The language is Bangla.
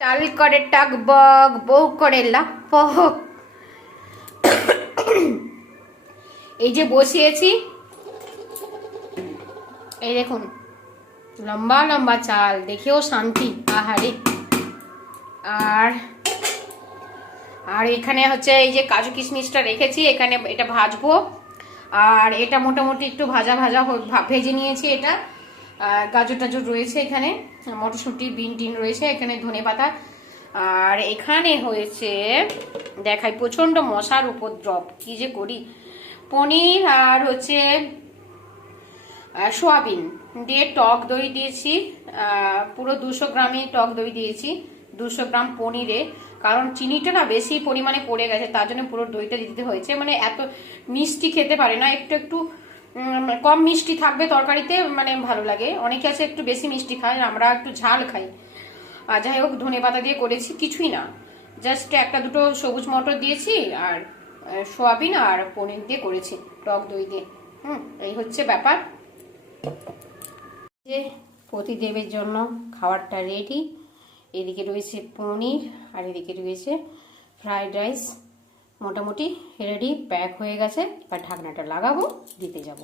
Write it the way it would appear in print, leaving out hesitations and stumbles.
চাল করে টাক বক, বউ করে লাক পক। এই যে বসিয়েছি, এই দেখুন লম্বা লম্বা চাল, দেখেও শান্তি। আহারে। আর আর এখানে হচ্ছে এই যে কাজু কিশমিশটা রেখেছি, এখানে এটা ভাজবো। আর এটা মোটামুটি একটু ভাজা ভাজা ভেজে নিয়েছি। এটা গাজর টাজর রয়েছে, এখানে মটরশুঁটি বিন টিন রয়েছে, এখানে ধনেপাতা। আর এখানে হয়েছে দেখাই, প্রচন্ড মশার উপদ্রব, কি যে করি। পনির আর হচ্ছে সোয়াবিন দিয়ে টক দই দিয়েছি, পুরো 200 গ্রামই টক দই দিয়েছি 200 গ্রাম পনিরে। কারণ চিনিটা না বেশি পরিমাণে পড়ে গেছে, তার জন্য পুরো দইটা দিতে হয়েছে। মানে এত মিষ্টি খেতে পারে না, একটু একটু কম মিষ্টি থাকবে তরকারিতে, মানে ভালো লাগে। অনেকে আছে একটু বেশি মিষ্টি খায়, আমরা একটু ঝাল খাই। আর যাই হোক, ধনেপাতা দিয়ে করেছি, কিছুই না, জাস্ট একটা দুটো সবুজ মটর দিয়েছি আর সোয়াবিন আর পনির দিয়ে করেছি টক দই দিয়ে। এই হচ্ছে ব্যাপার। যে প্রতিদেবের জন্য খাবারটা রেডি। এদিকে রয়েছে পনির আর এদিকে রয়েছে ফ্রাইড রাইস। মোটামুটি রেডি, প্যাক হয়ে গেছে। এবার ঢাকনাটা লাগাবো, দিতে যাব।